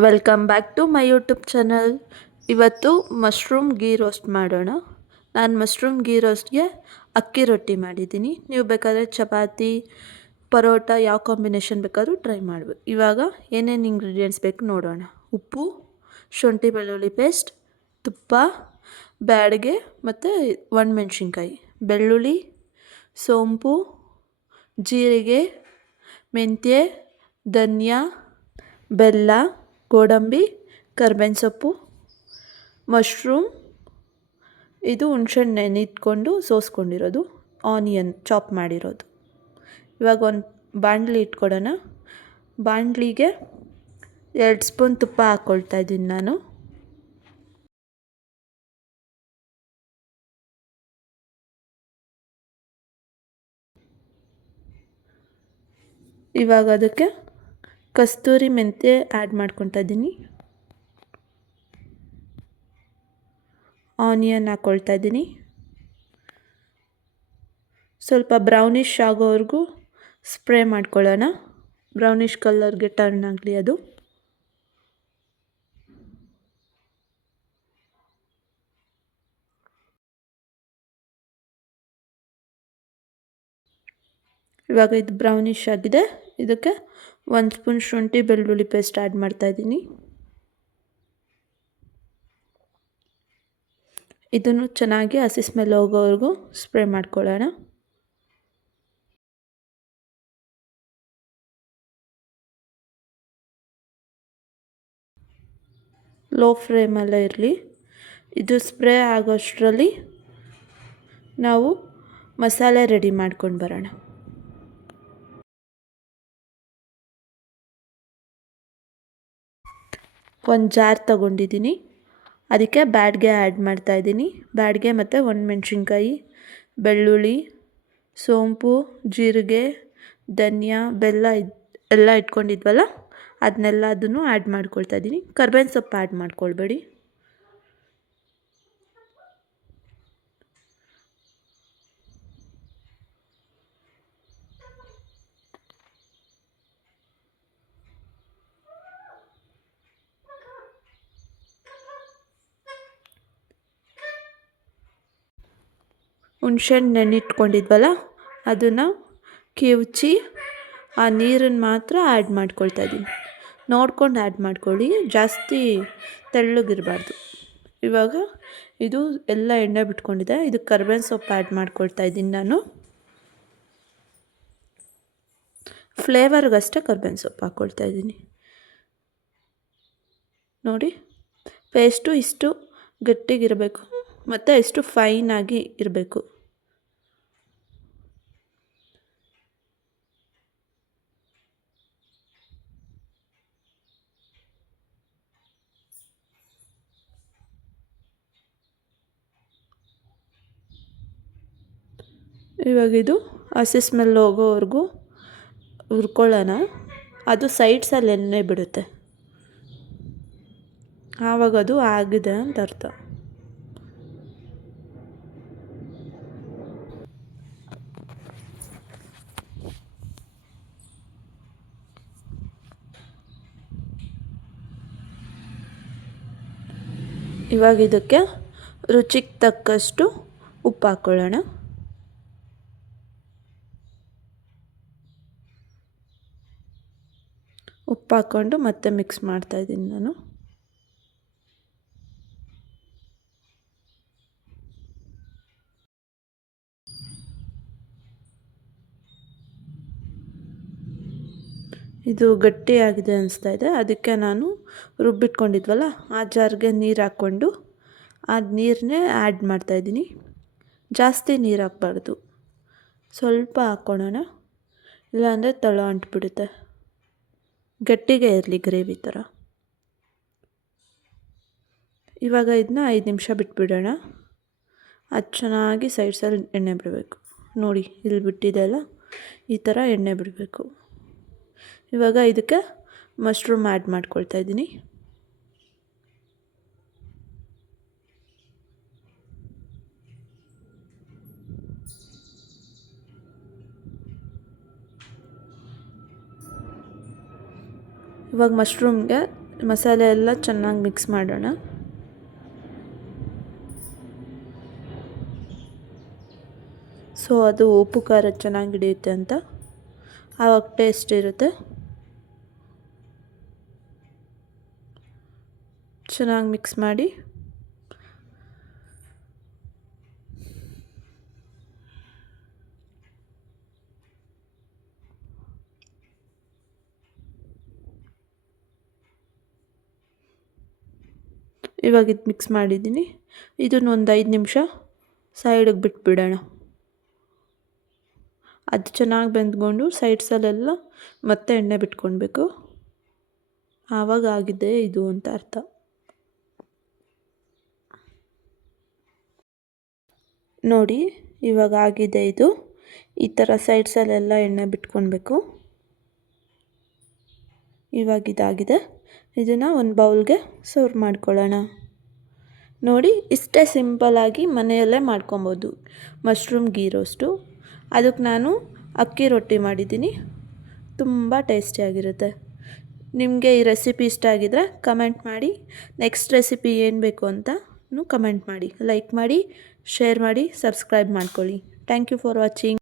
Welcome back to my YouTube channel. ಇವತ್ತು mushroom ghee roast ಮಾಡೋಣ. ನಾನು ಮಶ್ರೂಮ್ ಗೀ ರೋಸ್ಟ್ಗೆ ಅಕ್ಕಿ ರೊಟ್ಟಿ ಮಾಡಿದ್ದೀನಿ. ನೀವು ಬೇಕಾದರೆ ಚಪಾತಿ, ಪರೋಟ ಯಾವ ಕಾಂಬಿನೇಷನ್ ಬೇಕಾದರೂ ಟ್ರೈ ಮಾಡ್ಬೋದು. ಇವಾಗ ಏನೇನು ಇಂಗ್ರೀಡಿಯೆಂಟ್ಸ್ ಬೇಕು ನೋಡೋಣ. ಉಪ್ಪು, ಶುಂಠಿ ಬೆಳ್ಳುಳ್ಳಿ ಪೇಸ್ಟ್, ತುಪ್ಪ, ಬ್ಯಾಡಗೆ ಮತ್ತು ಒಣಮೆಣ್ಸಿನ್ಕಾಯಿ, ಬೆಳ್ಳುಳ್ಳಿ, ಸೋಂಪು, ಜೀರಿಗೆ, ಮೆಂತ್ಯ, ಧನಿಯಾ, ಬೆಲ್ಲ, ಗೋಡಂಬಿ, ಕರ್ಬೇವಿನ ಸೊಪ್ಪು, ಮಶ್ರೂಮ್, ಇದು ಹುಣ್ಸೆಹಣ್ಣು ನೆನೆಯಿಟ್ಕೊಂಡು ಸೋಸ್ಕೊಂಡಿರೋದು, ಆನಿಯನ್ ಚಾಪ್ ಮಾಡಿರೋದು. ಇವಾಗ ಒಂದು ಬಾಣಲಿ ಇಟ್ಕೊಡೋಣ. ಬಾಣಲಿಗೆ 2 ಸ್ಪೂನ್ ತುಪ್ಪ ಹಾಕ್ಕೊಳ್ತಾ ಇದ್ದೀನಿ ನಾನು. ಇವಾಗ ಅದಕ್ಕೆ ಕಸ್ತೂರಿ ಮೆಂತ್ಯ ಆ್ಯಡ್ ಮಾಡ್ಕೊತಾ ಇದ್ದೀನಿ. ಆನಿಯನ್ ಹಾಕ್ಕೊಳ್ತಾ ಇದ್ದೀನಿ. ಸ್ವಲ್ಪ ಬ್ರೌನಿಷ್ ಆಗೋವರೆಗೂ ಸ್ಪ್ರೇ ಮಾಡ್ಕೊಳ್ಳೋಣ. ಬ್ರೌನಿಷ್ ಕಲರ್ಗೆ ಟರ್ನ್ ಆಗಲಿ ಅದು. ಇವಾಗ ಇದು ಬ್ರೌನಿಷ್ ಆಗಿದೆ. ಇದಕ್ಕೆ 1 ಸ್ಪೂನ್ ಶುಂಠಿ ಬೆಳ್ಳುಳ್ಳಿ ಪೇಸ್ಟ್ ಆ್ಯಡ್ ಮಾಡ್ತಾಯಿದ್ದೀನಿ. ಇದನ್ನು ಚೆನ್ನಾಗಿ ಹಸಿ ಸ್ಮೆಲ್ ಹೋಗೋವರೆಗೂ ಸ್ಪ್ರೇ ಮಾಡ್ಕೊಳ್ಳೋಣ. ಲೋ ಫ್ಲೇಮಲ್ಲೇ ಇರಲಿ. ಇದು ಸ್ಪ್ರೇ ಆಗೋಷ್ಟರಲ್ಲಿ ನಾವು ಮಸಾಲೆ ರೆಡಿ ಮಾಡ್ಕೊಂಡು ಬರೋಣ. ಒಂದು ಜಾರ್ ತಗೊಂಡಿದ್ದೀನಿ. ಅದಕ್ಕೆ ಬ್ಯಾಡ್ಗೆ ಆ್ಯಡ್ ಮಾಡ್ತಾಯಿದ್ದೀನಿ. ಬ್ಯಾಡ್ಗೆ ಮತ್ತು ಒಣಮೆಣ್ಸಿನ್ಕಾಯಿ, ಬೆಳ್ಳುಳ್ಳಿ, ಸೋಂಪು, ಜೀರಿಗೆ, ಧನಿಯಾ, ಬೆಲ್ಲ ಎಲ್ಲ ಇಟ್ಕೊಂಡಿದ್ವಲ್ಲ ಅದನ್ನೆಲ್ಲದನ್ನು ಆ್ಯಡ್ ಮಾಡ್ಕೊಳ್ತಾ ಇದ್ದೀನಿ. ಕರ್ಬೇವಿನ ಸೊಪ್ಪು ಆ್ಯಡ್ ಮಾಡ್ಕೊಳ್ಬೇಡಿ. ಹುಣ್ಸೆಹಣ್ಣು ನೆನೆಯಿಟ್ಕೊಂಡಿದ್ವಲ್ಲ ಅದನ್ನು ಕಿವುಚಿ ಆ ನೀರನ್ನು ಮಾತ್ರ ಆ್ಯಡ್ ಮಾಡ್ಕೊಳ್ತಾ ಇದ್ದೀನಿ. ನೋಡ್ಕೊಂಡು ಆ್ಯಡ್ ಮಾಡ್ಕೊಳ್ಳಿ, ಜಾಸ್ತಿ ತೆಳ್ಳಗಿರಬಾರ್ದು. ಇವಾಗ ಇದು ಎಲ್ಲ ಎಣ್ಣೆ ಬಿಟ್ಕೊಂಡಿದೆ. ಇದಕ್ಕೆ ಕರ್ಬೇವಿನ ಸೊಪ್ಪು ಆ್ಯಡ್ ಮಾಡ್ಕೊಳ್ತಾ ಇದ್ದೀನಿ ನಾನು. ಫ್ಲೇವರ್ಗಷ್ಟೇ ಕರ್ಬೇವಿನ ಸೊಪ್ಪು ಹಾಕ್ಕೊಳ್ತಾ ಇದ್ದೀನಿ. ನೋಡಿ, ಪೇಸ್ಟು ಇಷ್ಟು ಗಟ್ಟಿಗಿರಬೇಕು ಮತ್ತು ಇಷ್ಟು ಫೈನಾಗಿ ಇರಬೇಕು. ಇವಾಗ ಇದು ಹಸಿ ಸ್ಮೆಲ್ ಹೋಗೋವರೆಗೂ ಹುರ್ಕೊಳ್ಳೋಣ. ಅದು ಸೈಡ್ಸಲ್ಲಿ ಎಣ್ಣೆ ಬಿಡುತ್ತೆ, ಆವಾಗ ಅದು ಆಗಿದೆ ಅಂತ ಅರ್ಥ. ಇವಾಗ ಇದಕ್ಕೆ ರುಚಿಗೆ ತಕ್ಕಷ್ಟು ಉಪ್ಪು ಹಾಕ್ಕೊಳ್ಳೋಣ. ಉಪ್ಪು ಹಾಕ್ಕೊಂಡು ಮತ್ತೆ ಮಿಕ್ಸ್ ಮಾಡ್ತಾಯಿದ್ದೀನಿ ನಾನು. ಇದು ಗಟ್ಟಿಯಾಗಿದೆ ಅನಿಸ್ತಾ ಇದೆ. ಅದಕ್ಕೆ ನಾನು ರುಬ್ಬಿಟ್ಕೊಂಡಿದ್ವಲ್ಲ ಆ ಜಾರ್ಗೆ ನೀರು ಹಾಕ್ಕೊಂಡು ಆ ನೀರನ್ನೇ ಆ್ಯಡ್ ಮಾಡ್ತಾಯಿದ್ದೀನಿ. ಜಾಸ್ತಿ ನೀರು ಹಾಕ್ಬಾರ್ದು, ಸ್ವಲ್ಪ ಹಾಕ್ಕೊಳ್ಳೋಣ, ಇಲ್ಲಾಂದರೆ ತಳ ಅಂಟ್ಬಿಡುತ್ತೆ. ಗಟ್ಟಿಗೆ ಇರಲಿ ಗ್ರೇವಿ ಥರ. ಇವಾಗ ಇದನ್ನ 5 ನಿಮಿಷ ಬಿಟ್ಬಿಡೋಣ. ಅದು ಚೆನ್ನಾಗಿ ಸೈಡ್ಸಲ್ಲಿ ಎಣ್ಣೆ ಬಿಡಬೇಕು. ನೋಡಿ, ಇಲ್ಲಿ ಬಿಟ್ಟಿದೆ ಅಲ್ಲ, ಈ ಥರ ಎಣ್ಣೆ ಬಿಡಬೇಕು. ಇವಾಗ ಇದಕ್ಕೆ ಮಶ್ರೂಮ್ ಆ್ಯಡ್ ಮಾಡ್ಕೊಳ್ತಾ ಇದ್ದೀನಿ. ಇವಾಗ ಮಶ್ರೂಮ್ಗೆ ಮಸಾಲೆ ಎಲ್ಲ ಚೆನ್ನಾಗಿ ಮಿಕ್ಸ್ ಮಾಡೋಣ. ಸೊ ಅದು ಉಪ್ಪು ಖಾರ ಚೆನ್ನಾಗಿ ಹಿಡಿಯುತ್ತೆ ಅಂತ, ಆವಾಗ ಟೇಸ್ಟ್ ಇರುತ್ತೆ. ಚೆನ್ನಾಗಿ ಮಿಕ್ಸ್ ಮಾಡಿ ಇವಾಗ ಇದು ಮಿಕ್ಸ್ ಮಾಡಿದ್ದೀನಿ. ಇದನ್ನೊಂದು 5 ನಿಮಿಷ ಸೈಡಿಗೆ ಬಿಟ್ಬಿಡೋಣ. ಅದು ಚೆನ್ನಾಗಿ ಬೆಂದ್ಕೊಂಡು ಸೈಡ್ಸಲ್ಲೆಲ್ಲ ಮತ್ತೆ ಎಣ್ಣೆ ಬಿಟ್ಕೊಳ್ಬೇಕು. ಆವಾಗ ಆಗಿದೆ ಇದು ಅಂತ ಅರ್ಥ. ನೋಡಿ ಇವಾಗ ಆಗಿದೆ ಇದು. ಈ ಥರ ಸೈಡ್ಸಲ್ಲೆಲ್ಲ ಎಣ್ಣೆ ಬಿಟ್ಕೊಳ್ಬೇಕು. ಇವಾಗ ಇದಾಗಿದೆ. ಇದನ್ನು ಒಂದು ಬೌಲ್ಗೆ ಸರ್ವ್ ಮಾಡ್ಕೊಳ್ಳೋಣ. ನೋಡಿ ಇಷ್ಟೇ ಸಿಂಪಲ್ಲಾಗಿ ಮನೆಯಲ್ಲೇ ಮಾಡ್ಕೊಬೋದು ಮಶ್ರೂಮ್ ಗೀ ರೋಸ್ಟು. ಅದಕ್ಕೆ ನಾನು ಅಕ್ಕಿ ರೊಟ್ಟಿ ಮಾಡಿದ್ದೀನಿ, ತುಂಬ ಟೇಸ್ಟಿಯಾಗಿರುತ್ತೆ. ನಿಮಗೆ ಈ ರೆಸಿಪಿ ಇಷ್ಟ ಆಗಿದರೆ ಕಮೆಂಟ್ ಮಾಡಿ. ನೆಕ್ಸ್ಟ್ ರೆಸಿಪಿ ಏನು ಬೇಕು ಅಂತಲೂ ಕಮೆಂಟ್ ಮಾಡಿ. ಲೈಕ್ ಮಾಡಿ, ಶೇರ್ ಮಾಡಿ, ಸಬ್ಸ್ಕ್ರೈಬ್ ಮಾಡ್ಕೊಳ್ಳಿ. Thank you for watching.